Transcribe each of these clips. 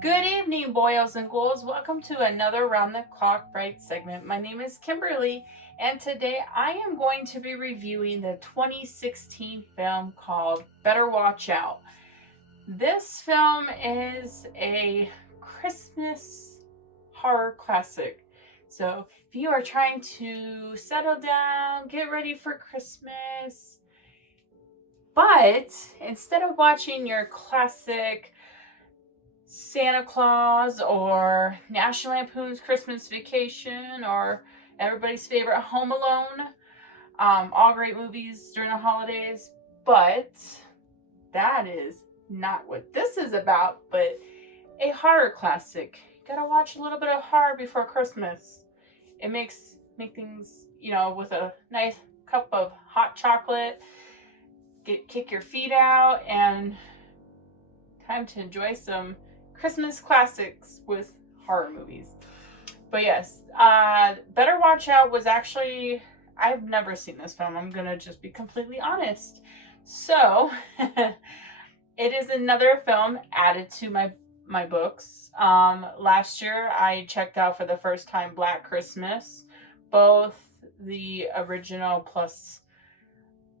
Good evening, boys and ghouls. Welcome to another Round the Clock Fright segment. My name is Kimberly, and today I am going to be reviewing the 2016 film called Better Watch Out. This film is a Christmas horror classic. So, if you are trying to settle down, get ready for Christmas, but instead of watching your classic Santa Claus or National Lampoon's Christmas Vacation or everybody's favorite Home Alone, all great movies during the holidays, but that is not what this is about, but a horror classic. You gotta watch a little bit of horror before Christmas. It make things, with a nice cup of hot chocolate, kick your feet out, and time to enjoy some Christmas classics with horror movies. But yes, Better Watch Out was actually, I've never seen this film. I'm gonna just be completely honest. So, it is another film added to my books. Last year I checked out for the first time Black Christmas, both the original plus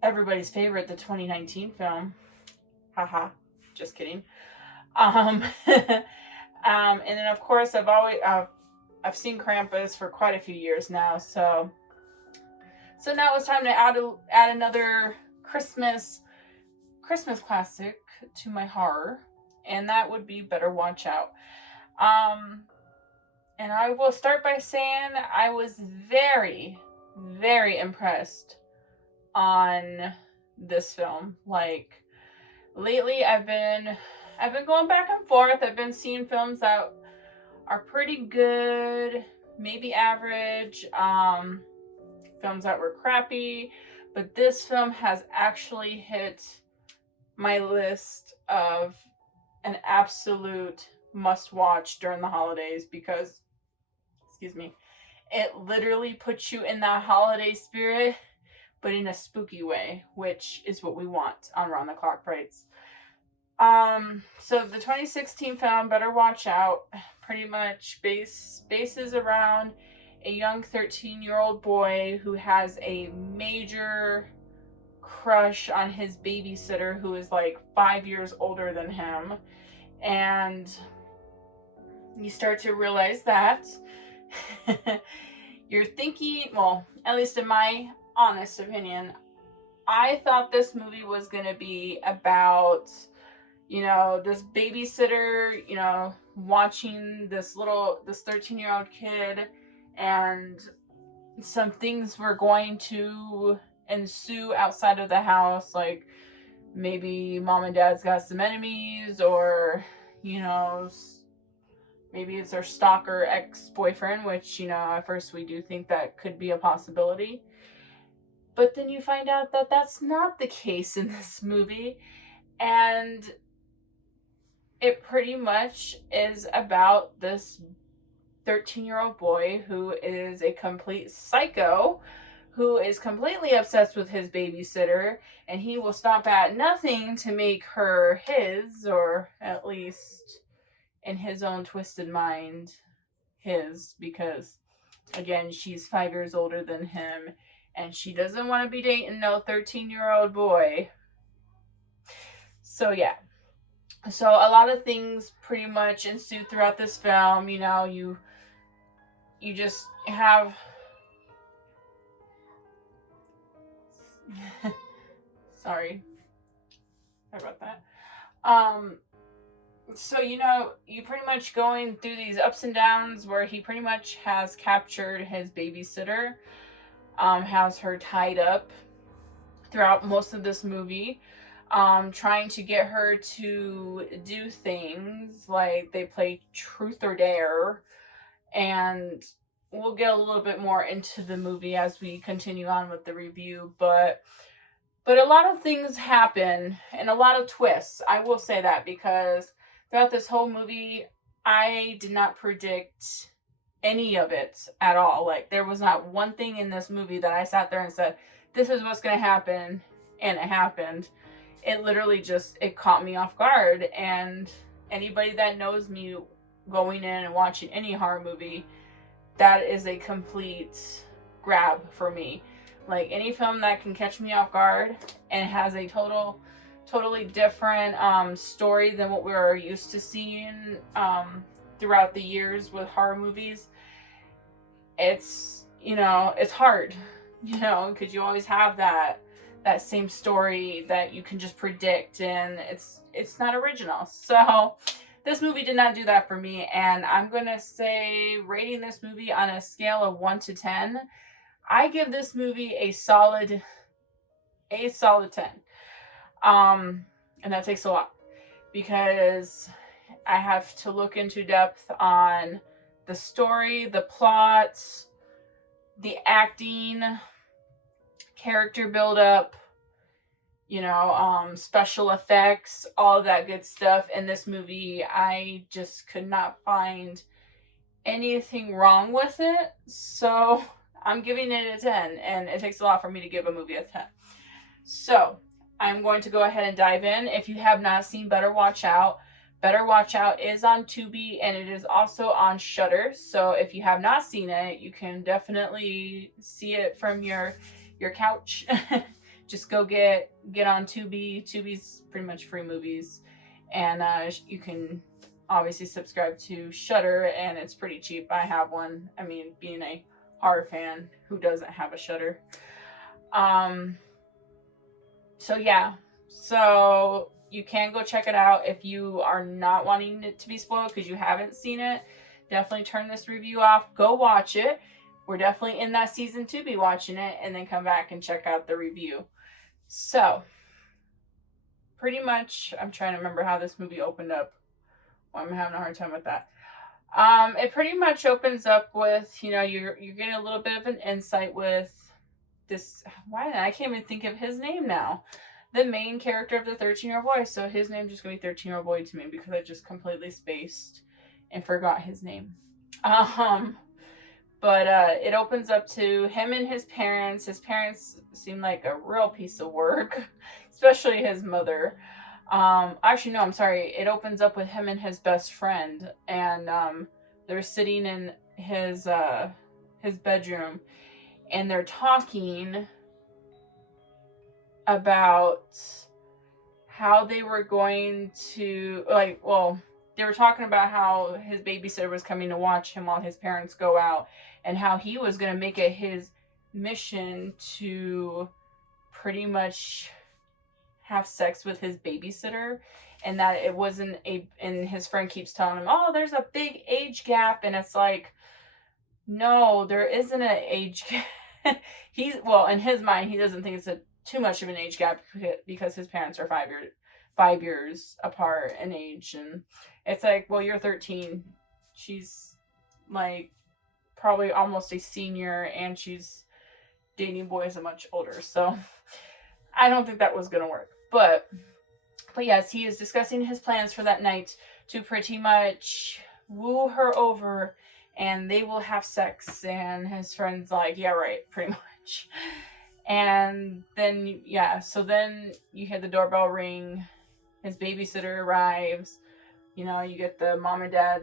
everybody's favorite, the 2019 film. Haha, just kidding. And then of course I've seen Krampus for quite a few years now, so now it's time to add another Christmas classic to my horror, and that would be Better Watch Out. And I will start by saying I was very, very impressed on this film. Like, lately I've been going back and forth. I've been seeing films that are pretty good, maybe average, films that were crappy, but this film has actually hit my list of an absolute must watch during the holidays because, it literally puts you in that holiday spirit, but in a spooky way, which is what we want on Round the Clock Frights. So the 2016 film Better Watch Out pretty much bases around a young 13-year-old boy who has a major crush on his babysitter who is like 5 years older than him, and you start to realize that you're thinking, well, at least in my honest opinion, I thought this movie was going to be about this babysitter, watching this 13-year-old kid, and some things were going to ensue outside of the house, like maybe mom and dad's got some enemies, or, maybe it's their stalker ex-boyfriend, which, at first we do think that could be a possibility. But then you find out that that's not the case in this movie, and it pretty much is about this 13-year-old boy who is a complete psycho, who is completely obsessed with his babysitter, and he will stop at nothing to make her his, or at least in his own twisted mind, his, because, again, she's 5 years older than him, and she doesn't want to be dating no 13-year-old boy. So, yeah. So a lot of things pretty much ensue throughout this film. You just have sorry about that. So you pretty much going through these ups and downs where he pretty much has captured his babysitter, has her tied up throughout most of this movie. Trying to get her to do things like they play Truth or Dare, and we'll get a little bit more into the movie as we continue on with the review, but a lot of things happen and a lot of twists. I will say that, because throughout this whole movie, I did not predict any of it at all. Like, there was not one thing in this movie that I sat there and said, this is what's going to happen, and it happened. It literally it caught me off guard, and Anybody that knows me going in and watching any horror movie, that is a complete grab for me. Like any film that can catch me off guard and has a totally different story than what we're used to seeing throughout the years with horror movies. It's, you know, it's hard, you know, because you always have that same story that you can just predict, and it's not original. So this movie did not do that for me, and I'm gonna say, rating this movie on a scale of 1 to 10, I give this movie a solid 10. And that takes a lot, because I have to look into depth on the story, the plot, the acting, character buildup, you know, special effects, all of that good stuff. In this movie, I just could not find anything wrong with it. So I'm giving it a 10, and it takes a lot for me to give a movie a 10. So I'm going to go ahead and dive in. If you have not seen Better Watch Out, Better Watch Out is on Tubi, and it is also on Shudder. So if you have not seen it, you can definitely see it from your couch. Just go get on Tubi. Tubi's pretty much free movies, and you can obviously subscribe to Shudder, and it's pretty cheap. I have one. I mean, being a horror fan, who doesn't have a Shudder? So yeah, so you can go check it out if you are not wanting it to be spoiled because you haven't seen it. Definitely turn this review off. Go watch it. We're definitely in that season to be watching it, and then come back and check out the review. So, pretty much, I'm trying to remember how this movie opened up. Well, I'm having a hard time with that. It pretty much opens up with, you know, you're getting a little bit of an insight with this. Why I can't even think of his name now. The main character of the 13-year-old boy. So his name's just gonna be 13-year-old boy to me because I just completely spaced and forgot his name. But it opens up to him and his parents. His parents seem like a real piece of work, especially his mother. Actually, no, I'm sorry. It opens up with him and his best friend, and they're sitting in his bedroom, and they're talking about how they were going to, like, well, they were talking about how his babysitter was coming to watch him while his parents go out, and how he was going to make it his mission to pretty much have sex with his babysitter, and that it wasn't and his friend keeps telling him, oh, there's a big age gap, and it's like, no, there isn't an age gap. In his mind, he doesn't think it's too much of an age gap because his parents are 5 years apart in age, and it's like, well, you're 13, she's like probably almost a senior, and she's dating boys a much older, so I don't think that was gonna work. But yes, he is discussing his plans for that night to pretty much woo her over, and they will have sex. And his friend's like, yeah, right, pretty much. And then, yeah, so then you hear the doorbell ring. His babysitter arrives. You know, you get the mom and dad,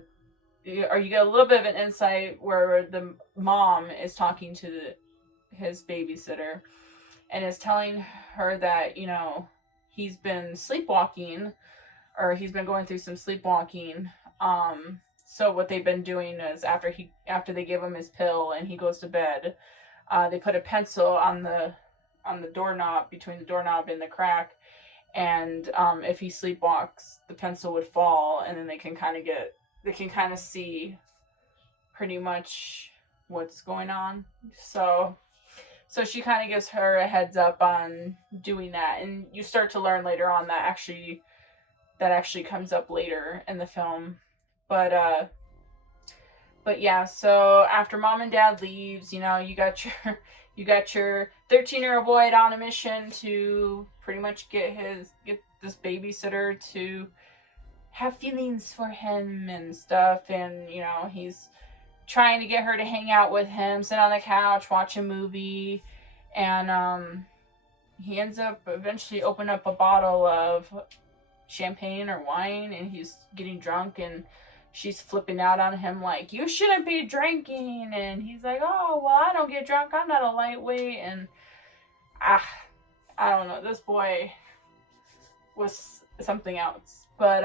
or you get a little bit of an insight where the mom is talking to his babysitter and is telling her that, you know, he's been sleepwalking, or he's been going through some sleepwalking. So what they've been doing is after they give him his pill and he goes to bed, they put a pencil on the doorknob, between the doorknob and the crack, and if he sleepwalks, the pencil would fall, and then they can kind of see pretty much what's going on. So she kind of gives her a heads up on doing that, and you start to learn later on that actually comes up later in the film. But yeah, so after mom and dad leaves, you know, you got your 13-year-old boy on a mission to pretty much get this babysitter to have feelings for him and stuff, and you know, he's trying to get her to hang out with him, sit on the couch, watch a movie, and he ends up eventually opening up a bottle of champagne or wine, and he's getting drunk, and she's flipping out on him like, you shouldn't be drinking, and he's like, oh, well, I don't get drunk, I'm not a lightweight. And I don't know, this boy was something else. But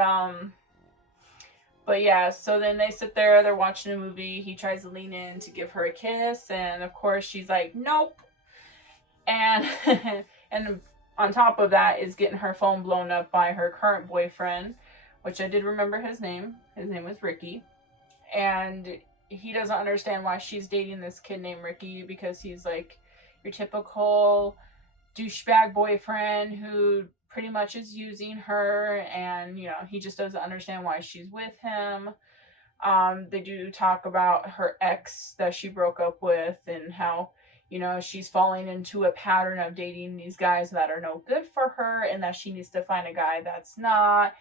yeah, so then they sit there, they're watching a movie, he tries to lean in to give her a kiss, and of course she's like, nope. And and on top of that is getting her phone blown up by her current boyfriend, which I did remember his name. His name was Ricky. And he doesn't understand why she's dating this kid named Ricky, because he's like your typical douchebag boyfriend who pretty much is using her, and he just doesn't understand why she's with him. They do talk about her ex that she broke up with, and how she's falling into a pattern of dating these guys that are no good for her, and that she needs to find a guy that's not,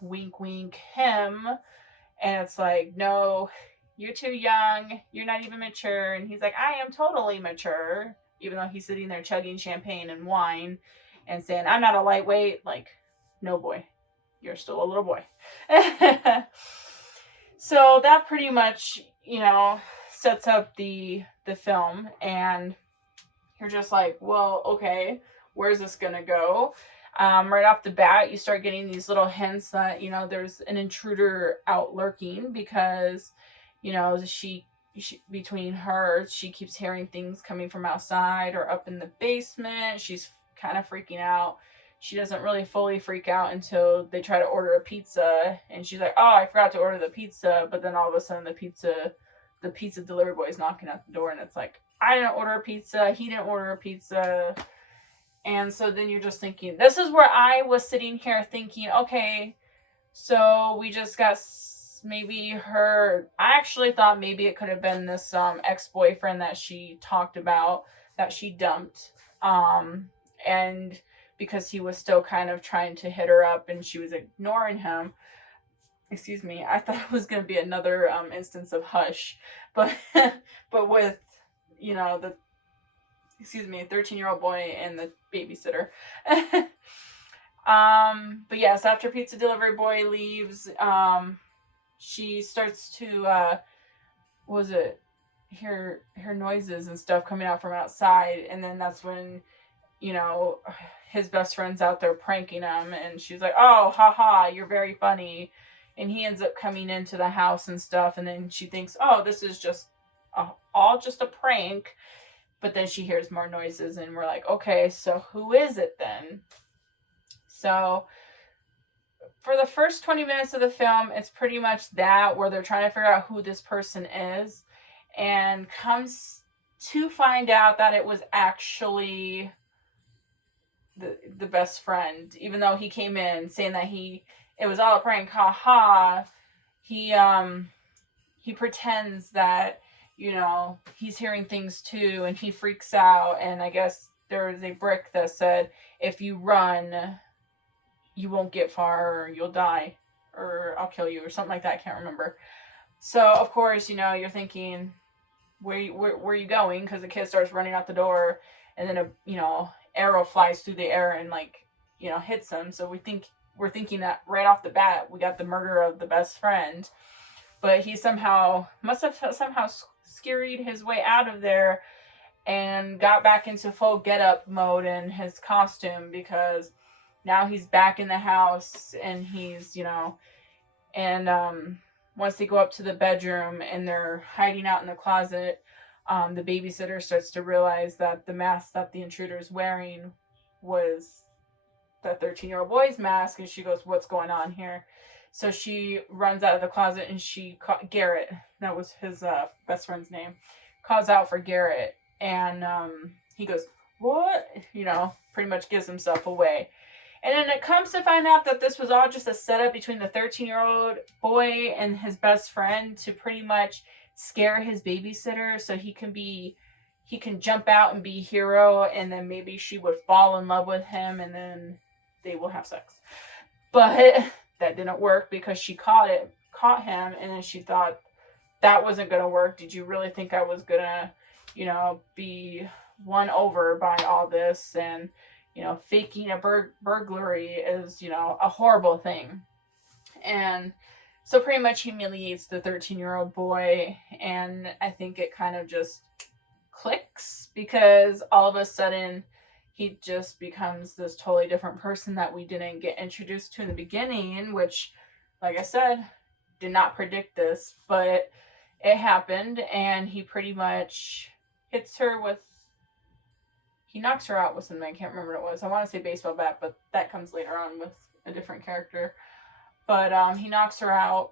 wink wink, him. And it's like, no, you're too young, you're not even mature. And he's like, I am totally mature, even though he's sitting there chugging champagne and wine and saying, I'm not a lightweight. Like, no, boy, you're still a little boy. So that pretty much, sets up the film, and you're just like, well, okay, where's this gonna go? Right off the bat, you start getting these little hints that there's an intruder out lurking, because she between her, she keeps hearing things coming from outside or up in the basement. She's kind of freaking out. She doesn't really fully freak out until they try to order a pizza, and she's like, oh, I forgot to order the pizza. But then all of a sudden the pizza delivery boy is knocking at the door, and it's like, I didn't order a pizza, he didn't order a pizza. And so then you're just thinking, this is where I was sitting here thinking, okay, so we just got maybe her, I actually thought maybe it could have been this ex-boyfriend that she talked about, that she dumped, and because he was still kind of trying to hit her up and she was ignoring him. Excuse me, I thought it was going to be another instance of Hush, but with the 13-year-old boy and the babysitter. But yes, after pizza delivery boy leaves, she starts to hear noises and stuff coming out from outside, and then that's when his best friend's out there pranking him, and she's like, oh, haha, you're very funny. And he ends up coming into the house and stuff, and then she thinks, oh, this is just all just a prank. But then she hears more noises, and we're like, okay, so who is it then? So for the first 20 minutes of the film, it's pretty much that, where they're trying to figure out who this person is, and comes to find out that it was actually the best friend. Even though he came in saying that it was all a prank, haha, he pretends that he's hearing things too, and he freaks out. And I guess there was a brick that said, if you run, you won't get far, or you'll die, or I'll kill you, or something like that. I can't remember. So of course, you're thinking, where are you going? Because the kid starts running out the door, and then a arrow flies through the air and hits him. So we're thinking that right off the bat we got the murder of the best friend. But he must have somehow scurried his way out of there and got back into full get-up mode in his costume, because now he's back in the house, and he's, and once they go up to the bedroom and they're hiding out in the closet, the babysitter starts to realize that the mask that the intruder is wearing was the 13-year-old boy's mask, and she goes, what's going on here? So she runs out of the closet, and Garrett, that was his best friend's name, calls out for Garrett, and he goes, what? Pretty much gives himself away. And then it comes to find out that this was all just a setup between the 13-year-old boy and his best friend to pretty much scare his babysitter, so he can jump out and be a hero, and then maybe she would fall in love with him, and then they will have sex. But that didn't work, because she caught him, and then she thought that wasn't going to work. Did you really think I was going to, be won over by all this? And, faking a burglary is, a horrible thing. And so pretty much humiliates the 13-year-old boy. And I think it kind of just clicks because all of a sudden he just becomes this totally different person that we didn't get introduced to in the beginning, which, like I said, did not predict this, but it happened. And he pretty much hits her with, he knocks her out with something. I can't remember what it was. I want to say baseball bat, but that comes later on with a different character. But he knocks her out.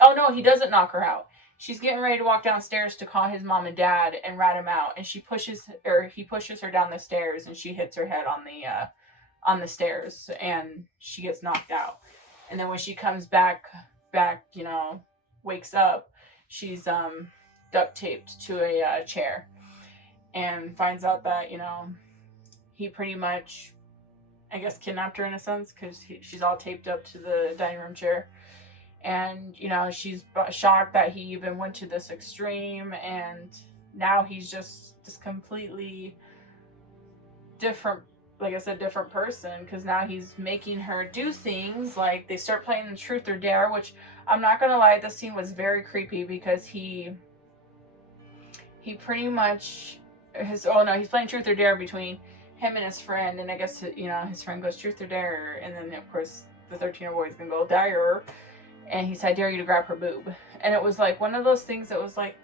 Oh no, he doesn't knock her out. She's getting ready to walk downstairs to call his mom and dad and rat him out, and he pushes her down the stairs, and she hits her head on the stairs, and she gets knocked out. And then when she comes back, wakes up, she's duct taped to a chair, and finds out that he pretty much, I guess, kidnapped her in a sense, because she's all taped up to the dining room chair. And, she's shocked that he even went to this extreme. And now he's just this completely different, like I said, different person. Because now he's making her do things like they start playing the truth or dare, which I'm not going to lie, this scene was very creepy because he pretty much, he's playing truth or dare between him and his friend. And I guess, his friend goes truth or dare. And then, of course, the 13-year-old boy is going to go dare. And he said, I dare you to grab her boob. And it was like one of those things that was like,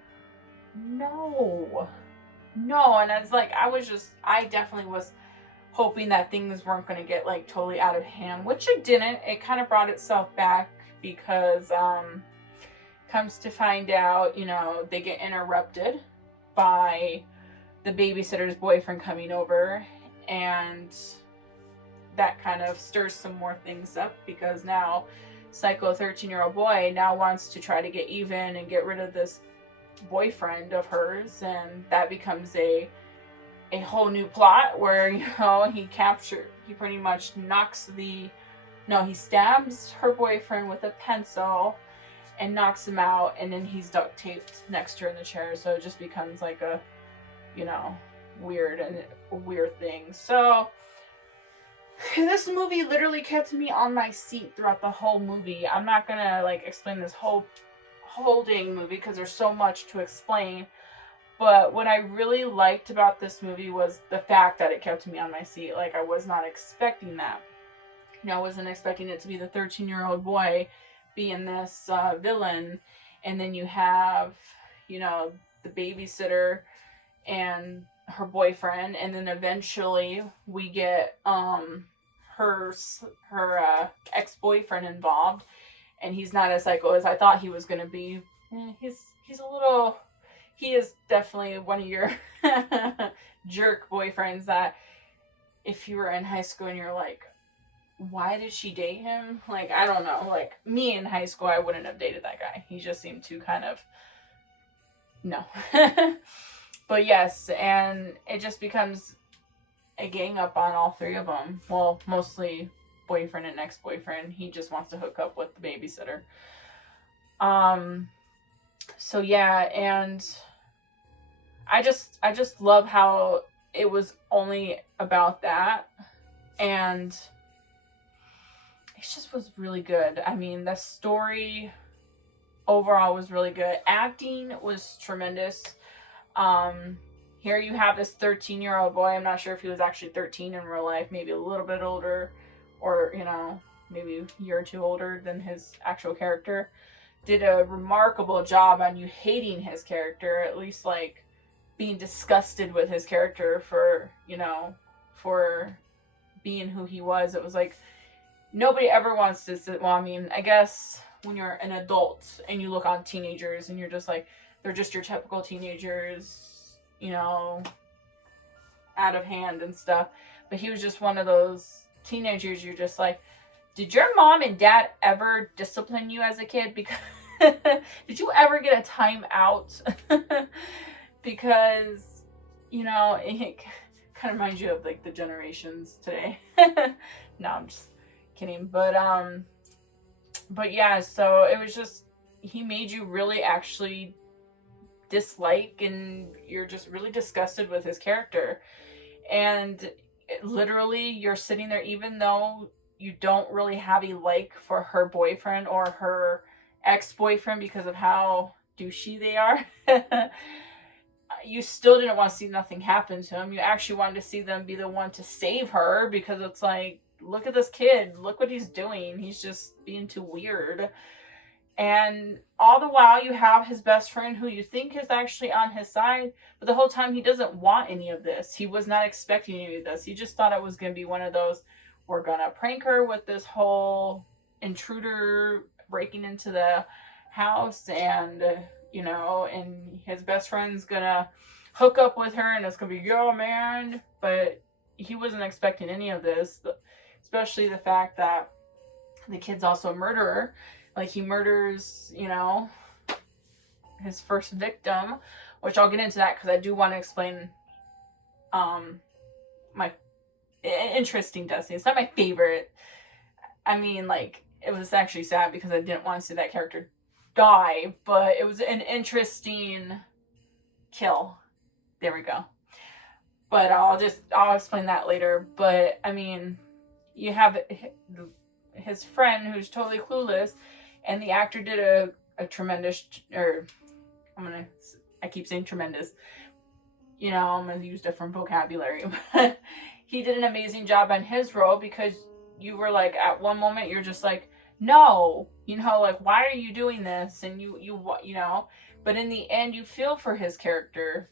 no. And it's like, I definitely was hoping that things weren't going to get like totally out of hand, which it didn't. It kind of brought itself back because, comes to find out, they get interrupted by the babysitter's boyfriend coming over. And that kind of stirs some more things up because now psycho 13-year-old boy now wants to try to get even and get rid of this boyfriend of hers, and that becomes a whole new plot where he pretty much he stabs her boyfriend with a pencil and knocks him out, and then he's duct taped next to her in the chair, so it just becomes like a weird thing. So this movie literally kept me on my seat throughout the whole movie. I'm not gonna explain this whole dang movie because there's so much to explain. But what I really liked about this movie was the fact that it kept me on my seat. Like, I was not expecting that. I wasn't expecting it to be the 13-year-old boy being this villain. And then you have, the babysitter and her boyfriend, and then eventually we get her ex-boyfriend involved, and he's not as psycho as I thought he was gonna be. He is definitely one of your jerk boyfriends that if you were in high school and you're like, why did she date him? Like, I don't know. Like, me in high school, I wouldn't have dated that guy. He just seemed too kind of, no. But yes, and it just becomes a gang up on all three of them. Well, mostly boyfriend and ex-boyfriend. He just wants to hook up with the babysitter. So yeah, and I just love how it was only about that, and it just was really good. I mean, the story overall was really good. Acting was tremendous. Here you have this 13-year-old boy. I'm not sure if he was actually 13 in real life, maybe a little bit older, or, maybe a year or two older than his actual character. Did a remarkable job on you hating his character, at least being disgusted with his character for being who he was. It was like, nobody ever wants to sit, well, I mean, I guess when you're an adult and you look on teenagers and you're just like, they're just your typical teenagers, out of hand and stuff. But he was just one of those teenagers you're just like, did your mom and dad ever discipline you as a kid? Because did you ever get a time out? Because, it kind of reminds you of the generations today. No, I'm just kidding. But yeah, so it was just, he made you really actually dislike, and you're just really disgusted with his character. And literally you're sitting there, even though you don't really have a like for her boyfriend or her ex-boyfriend because of how douchey they are. You still didn't want to see nothing happen to him. You actually wanted to see them be the one to save her, because it's like, look at this kid, look what he's doing, he's just being too weird. And all the while you have his best friend who you think is actually on his side, but the whole time he doesn't want any of this. He was not expecting any of this. He just thought it was going to be one of those, we're going to prank her with this whole intruder breaking into the house, and and his best friend's going to hook up with her and it's going to be, yo man. But he wasn't expecting any of this, especially the fact that the kid's also a murderer. Like, he murders, his first victim, which I'll get into that because I do want to explain my interesting Destiny. It's not my favorite. I mean, like, it was actually sad because I didn't want to see that character die, but it was an interesting kill. There we go. But I'll explain that later. But, I mean, you have his friend who's totally clueless, and the actor did a tremendous, I keep saying tremendous, I'm going to use different vocabulary, but he did an amazing job on his role, because you were like, at one moment, you're just like, no, like, why are you doing this? And but in the end, you feel for his character,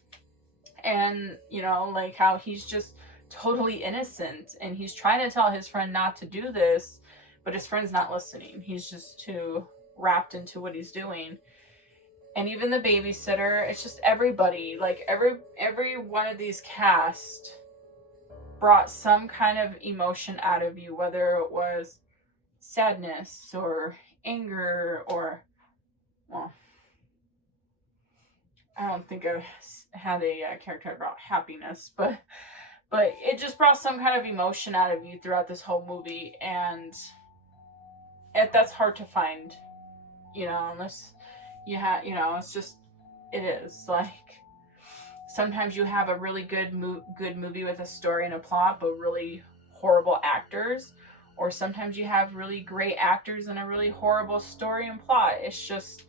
and, like how he's just totally innocent, and he's trying to tell his friend not to do this, but his friend's not listening. He's just too wrapped into what he's doing. And even the babysitter, it's just everybody, like every one of these cast brought some kind of emotion out of you, whether it was sadness or anger or, well, I don't think I had a character about happiness, but it just brought some kind of emotion out of you throughout this whole movie, and that's hard to find, unless you have, it's just, it is, like, sometimes you have a really good movie with a story and a plot, but really horrible actors, or sometimes you have really great actors and a really horrible story and plot. It's just,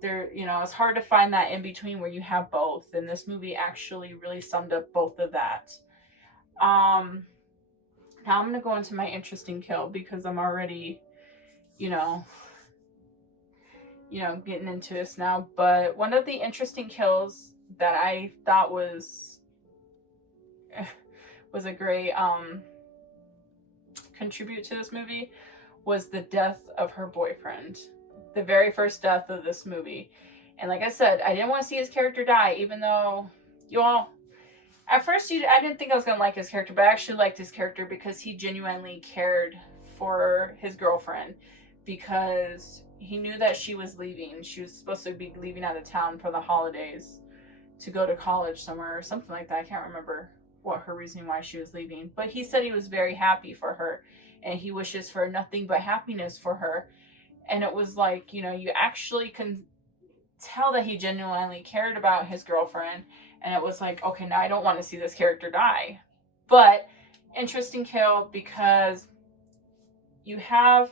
it's hard to find that in between where you have both, and this movie actually really summed up both of that. Now I'm going to go into my interesting kill, because I'm already, getting into this now. But one of the interesting kills that I thought was a great contribute to this movie was the death of her boyfriend. The very first death of this movie. And like I said, I didn't want to see his character die, even though at first I didn't think I was going to like his character, but I actually liked his character because he genuinely cared for his girlfriend, because he knew that she was leaving. She was supposed to be leaving out of town for the holidays to go to college somewhere or something like that. I can't remember what her reasoning why she was leaving, but he said he was very happy for her and he wishes for nothing but happiness for her. And it was like, you actually can tell that he genuinely cared about his girlfriend. And it was like, okay, now I don't want to see this character die. But interesting kill, because you have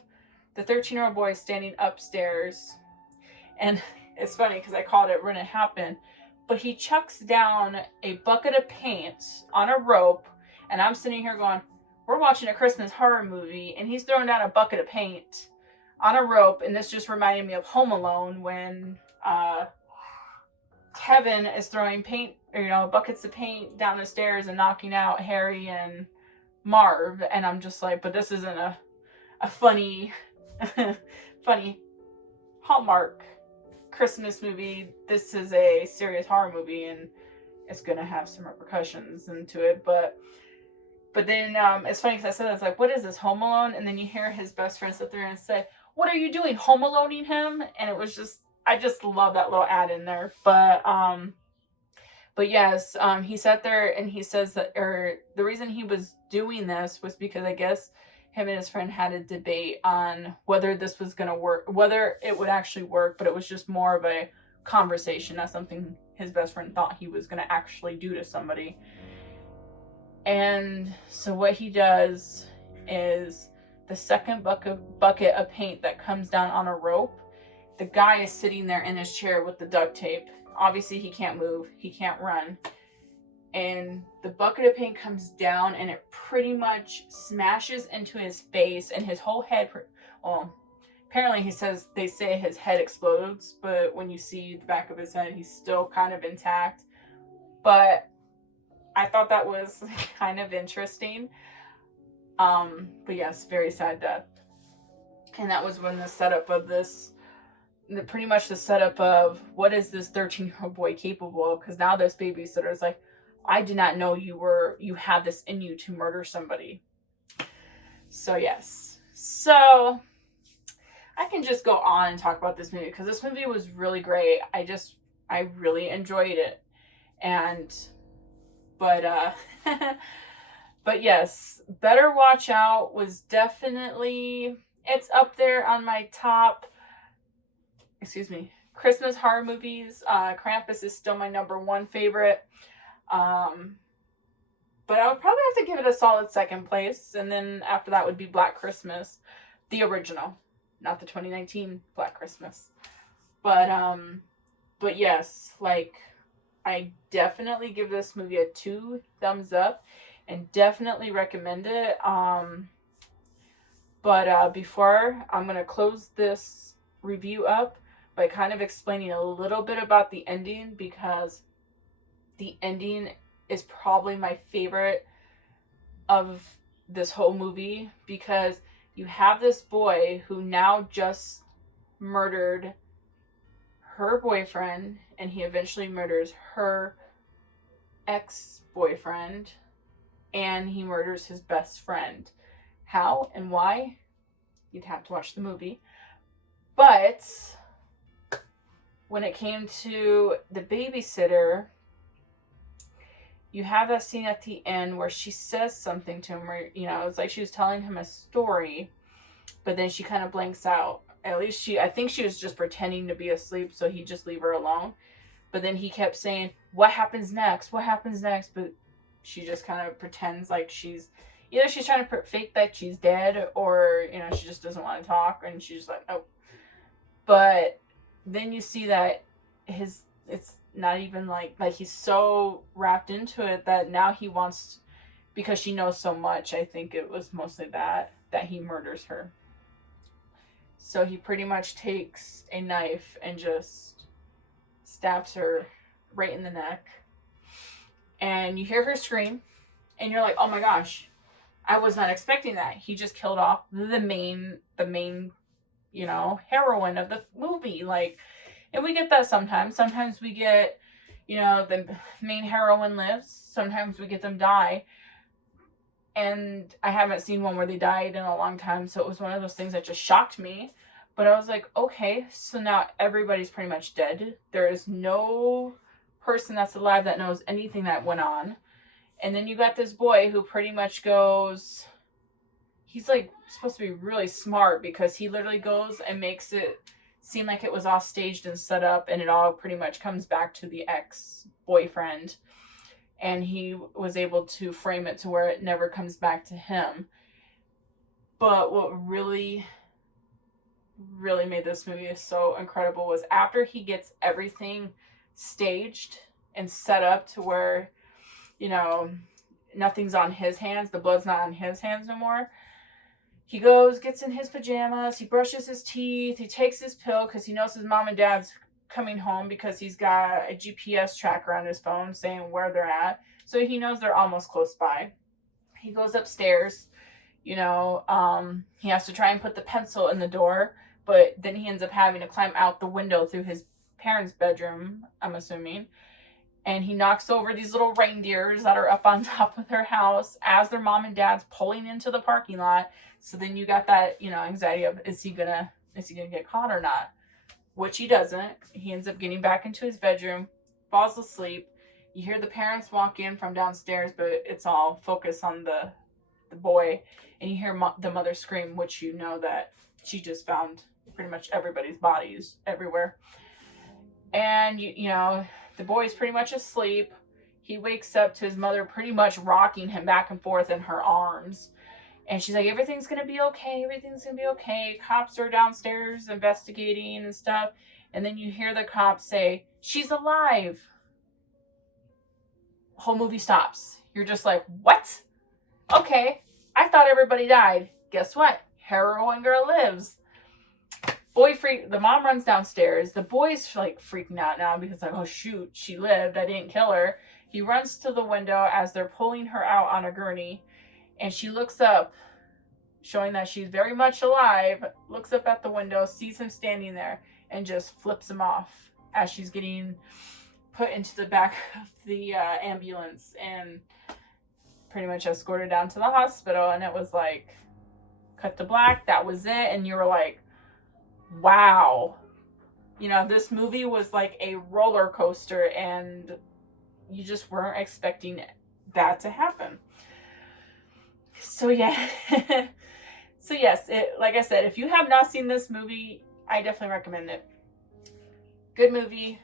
the 13-year-old boy standing upstairs. And it's funny because I called it when it happened. But he chucks down a bucket of paint on a rope. And I'm sitting here going, we're watching a Christmas horror movie. And he's throwing down a bucket of paint on a rope. And this just reminded me of Home Alone, when Kevin is throwing paint, buckets of paint down the stairs and knocking out Harry and Marv. And I'm just like, but this isn't a funny Hallmark Christmas movie. This is a serious horror movie, and it's gonna have some repercussions into it. But then it's funny because I said, it's like, what is this, Home Alone? And then you hear his best friend sit there and say, what are you doing, Home Aloneing him? And it was just, I just love that little ad in there. But yes, he sat there and he says that, or the reason he was doing this was because I guess him and his friend had a debate on whether this was going to work, whether it would actually work, but it was just more of a conversation, not something his best friend thought he was going to actually do to somebody. And so what he does is the second bucket of paint that comes down on a rope, the guy is sitting there in his chair with the duct tape. Obviously, he can't move, he can't run. And the bucket of paint comes down and it pretty much smashes into his face, and his whole head, well, apparently they say his head explodes, but when you see the back of his head, he's still kind of intact. But I thought that was kind of interesting. But yes, very sad death. And that was when the setup of this, pretty much the setup of what is this 13-year-old boy capable of? Because now this babysitter is like, I did not know you had this in you to murder somebody. So yes. So I can just go on and talk about this movie because this movie was really great. I really enjoyed it. But yes, Better Watch Out was definitely, it's up there on my top, Christmas horror movies. Krampus is still my number one favorite. But I would probably have to give it a solid second place. And then after that would be Black Christmas, the original, not the 2019 Black Christmas. But yes, like, I definitely give this movie a 2 thumbs up and definitely recommend it. But before I'm going to close this review up by kind of explaining a little bit about the ending, because the ending is probably my favorite of this whole movie, because you have this boy who now just murdered her boyfriend, and he eventually murders her ex-boyfriend, and he murders his best friend. How and why? You'd have to watch the movie. But when it came to the babysitter, you have that scene at the end where she says something to him, where, it's like she was telling him a story, but then she kind of blanks out. At least I think she was just pretending to be asleep, so he'd just leave her alone. But then he kept saying, what happens next? What happens next? But she just kind of pretends like she's trying to fake that she's dead, or, she just doesn't want to talk, and she's just like, oh. But then you see that it's not even like he's so wrapped into it that now he wants, because she knows so much. I think it was mostly that he murders her. So he pretty much takes a knife and just stabs her right in the neck. And you hear her scream, and you're like, oh my gosh, I was not expecting that. He just killed off the main, heroine of the movie. Like, and we get that sometimes. Sometimes we get, the main heroine lives. Sometimes we get them die. And I haven't seen one where they died in a long time, so it was one of those things that just shocked me. But I was like, okay, so now everybody's pretty much dead. There is no person that's alive that knows anything that went on. And then you got this boy who pretty much goes, he's like supposed to be really smart, because he literally goes and makes it seem like it was all staged and set up, and it all pretty much comes back to the ex-boyfriend. And he was able to frame it to where it never comes back to him. But what really, really made this movie so incredible was after he gets everything staged and set up to where, nothing's on his hands, the blood's not on his hands no more. He goes, gets in his pajamas, he brushes his teeth, he takes his pill because he knows his mom and dad's coming home, because he's got a GPS tracker on his phone saying where they're at. So he knows they're almost close by. He goes upstairs, he has to try and put the pencil in the door, but then he ends up having to climb out the window through his parents' bedroom, I'm assuming. And he knocks over these little reindeers that are up on top of their house as their mom and dad's pulling into the parking lot. So then you got that, anxiety of, is he gonna get caught or not? Which he doesn't. He ends up getting back into his bedroom, falls asleep. You hear the parents walk in from downstairs, but it's all focused on the boy. And you hear the mother scream, which you know that she just found pretty much everybody's bodies everywhere. And, the boy's pretty much asleep. he wakes up to his mother pretty much rocking him back and forth in her arms. And she's like, everything's going to be okay. Everything's going to be okay. Cops are downstairs investigating and stuff. And then you hear the cops say, she's alive. Whole movie stops. You're just like, what? Okay. I thought everybody died. Guess what? Heroin girl lives. The mom runs downstairs. The boy's like freaking out now because like, oh shoot, she lived. I didn't kill her. He runs to the window as they're pulling her out on a gurney. And she looks up, showing that she's very much alive, looks up at the window, sees him standing there, and just flips him off as she's getting put into the back of the ambulance and pretty much escorted down to the hospital. And it was like, cut to black, that was it. And you were like, wow. You know, this movie was like a roller coaster and you just weren't expecting that to happen. So yeah. So yes, like I said, if you have not seen this movie, I definitely recommend it. Good movie.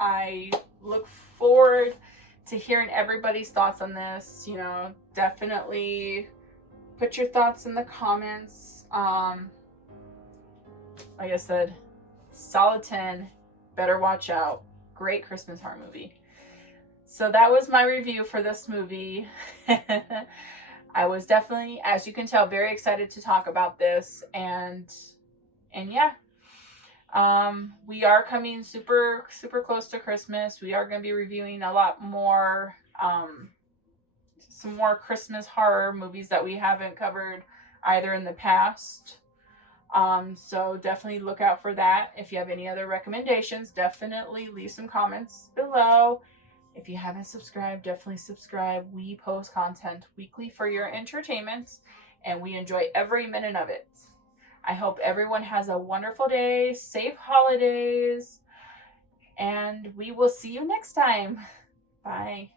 I look forward to hearing everybody's thoughts on this. You know, definitely put your thoughts in the comments. Like I said, solid 10, better watch out. Great Christmas horror movie. So that was my review for this movie. I was definitely, as you can tell, very excited to talk about this. And yeah. We are coming super, super close to Christmas. We are going to be reviewing a lot more, some more Christmas horror movies that we haven't covered either in the past. So definitely look out for that. If you have any other recommendations, definitely leave some comments below. If you haven't subscribed, definitely subscribe. We post content weekly for your entertainment, and we enjoy every minute of it. I hope everyone has a wonderful day, safe holidays, and we will see you next time. Bye.